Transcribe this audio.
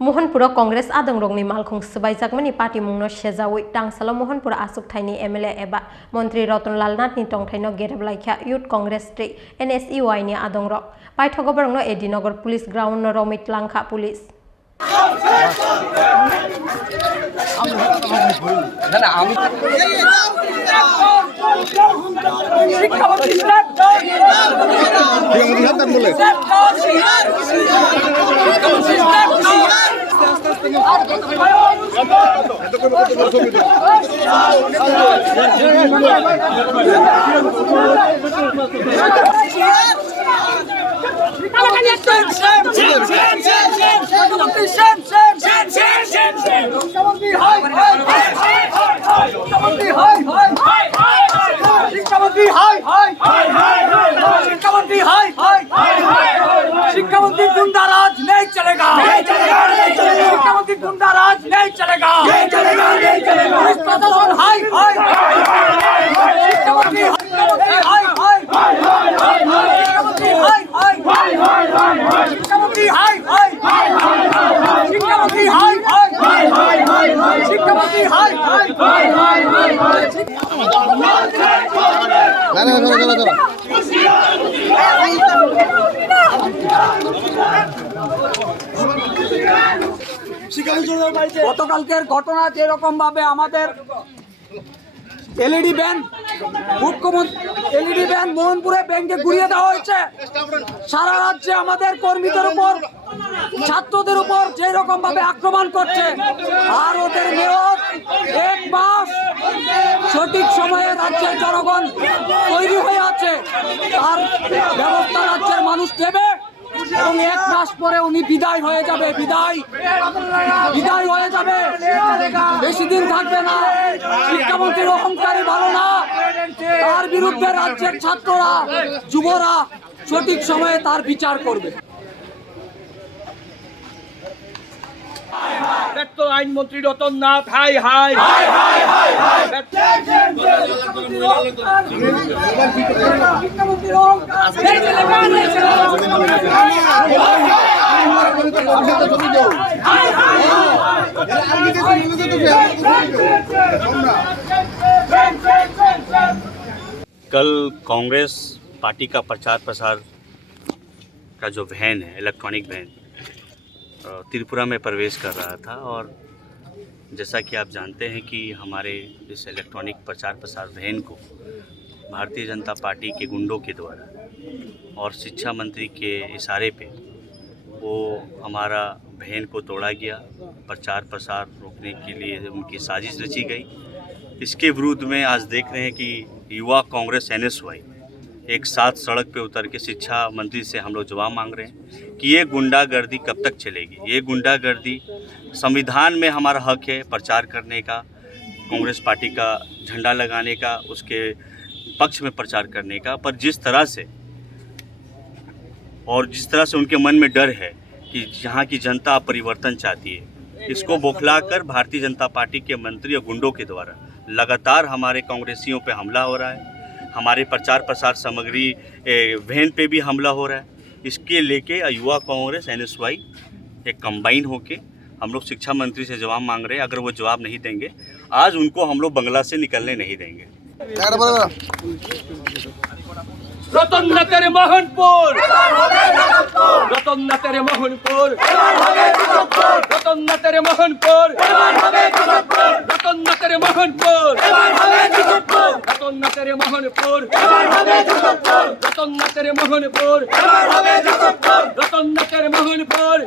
मोहनपुर कांग्रेस आदंगरंगनि मालखुं सबायजागमनि पार्टी मुंनो सेजावै टांसालो मोहनपुर आसुकथाइनि एमएलए एबा मंत्री रतनलाल नाथनि टंथाइनो गेरेबलायख्या यूथ कांग्रेस ट्री NSUI नि आदंगरक पाइथगबरंनो एडिनगर पुलिस ग्राउंड रमित लांखा पुलिस शिक्षामंत्री गुंडाराज नहीं चलेगा, शिक्षामंत्री गुंडाराज नहीं चलेगा, पुलिस प्रशासन हाय हाय, शिक्षामंत्री हाय हाय, शिक्षामंत्री हाय हाय, शिक्षामंत्री हाय हाय, शिक्षामंत्री हाय हाय, शिक्षामंत्री हाय গতকালকের ঘটনা যেরকম ভাবে আমাদের এলইডি ব্যান মোহনপুরে ব্যাংকে ঘুরিয়ে দেওয়া হয়েছে। সারা রাজ্যে আমাদের কর্মীদের উপর ছাত্রদের উপর যে রকম ভাবে আক্রমণ করছে আর ওদের মেয়র এক মাস সঠিক সময়ে রাজ্যের জনগণ তৈরি হয়ে আছে, তার ব্যবস্থা রাজ্যের মানুষ নেবে এবং এক মাস পরে উনি বিদায় হয়ে যাবে, বিদায় হয়ে যাবে, বেশি দিন থাকবে না। শিক্ষামন্ত্রীর অহংকারী ভালো না, তার বিরুদ্ধে রাজ্যের ছাত্ররা যুবরা সঠিক সময়ে তার বিচার করবে। ব্যর্থ আইনমন্ত্রী রতননাথ হাই হাই, कल कांग्रेस पार्टी का प्रचार प्रसार का जो वैन है, इलेक्ट्रॉनिक वैन त्रिपुरा में प्रवेश कर रहा था और जैसा कि आप जानते हैं कि हमारे इस इलेक्ट्रॉनिक प्रचार प्रसार वैन को भारतीय जनता पार्टी के गुंडों के द्वारा और शिक्षा मंत्री के इशारे पे वो हमारा वैन को तोड़ा गया। प्रचार प्रसार रोकने के लिए उनकी साजिश रची गई। इसके विरुद्ध में आज देख रहे हैं कि युवा कांग्रेस NSUI एक साथ सड़क पे उतर के शिक्षा मंत्री से हम लोग जवाब मांग रहे हैं कि ये गुंडागर्दी कब तक चलेगी। ये गुंडागर्दी, संविधान में हमारा हक है प्रचार करने का, कांग्रेस पार्टी का झंडा लगाने का, उसके पक्ष में प्रचार करने का, पर जिस तरह से उनके मन में डर है कि यहाँ की जनता परिवर्तन चाहती है, इसको बौखलाकर भारतीय जनता पार्टी के मंत्री और गुंडों के द्वारा लगातार हमारे कांग्रेसियों पे हमला हो रहा है। हमारे प्रचार प्रसार सामग्री वैन पे भी हमला हो रहा है। इसके लेके युवा कांग्रेस NSUI एक कंबाइन होके हम लोग शिक्षा मंत्री से जवाब मांग रहे हैं। अगर वो जवाब नहीं देंगे, आज उनको हम लोग बंगला से निकलने नहीं देंगे। রতননাথের মোহনপুর, রতননাথের মোহনপুর, রতননাথের মোহনপুর, রতননাথের মোহনপুর, রতননাথের মোহনপুর, রতননাথের মোহনপুর, রতননাথের মোহনপুর।